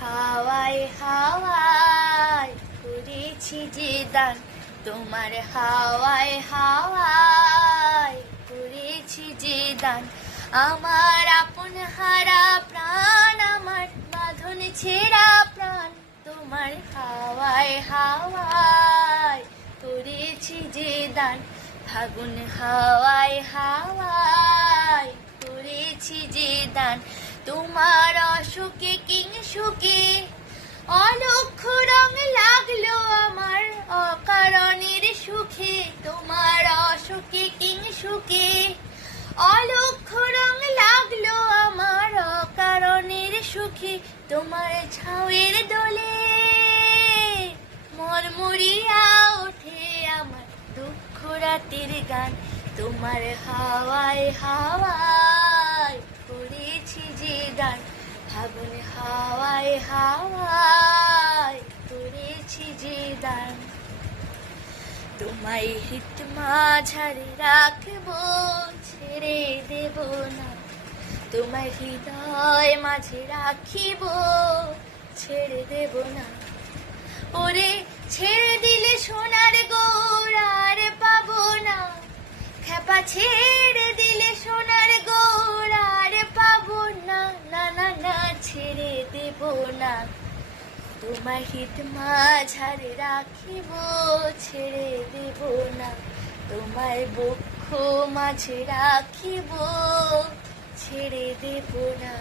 হাওয়ায় হাওয়ায় করেছি যে দান, তোমার হাওয়ায় হাওয়ায় করেছি যে দান। আমার আপন হারা প্রাণ, আমার বাঁধন ছেঁড়া প্রাণ, তোমার হাওয়ায় হাওয়ায় করেছি যে দান। ফাগুন হাওয়ায় হাওয়ায় করেছি যে দান, তোমার অসুখে কিংসুখে অলক্ষ রং লাগলো আমার অকারণের সুখে। তোমার অসুখে কিংসুখে অলক্ষ রং লাগলো আমার অকারণের সুখে। তোমার ছাউয়ের দোলে মরমরিয়া ওঠে আমার দুঃখ রাতের গান। তোমার হাওয়ায় হাওয়ায় করেছি যে দান, ফাগুন হাওয়ায় হাওয়ায় করেছি যে দান। তোমায় হিত মাঝারে রাখবো, ছেড়ে দেব না, তোমায় হৃদয় মাঝে রাখিব, ছেড়ে দেব না। ওরে ছেড়ে দিলে সোনার গৌড় আর পাবো না, খেপা ছেড়ে দিলে সোনার গৌড় আর পাবো না, না না না ছেড়ে দেব না। তোমার হিত মাঝারে রাখিব, ছেড়ে দেব না, তোমার বক্ষ মাঝে রাখিব, ছেড়ে দেব না।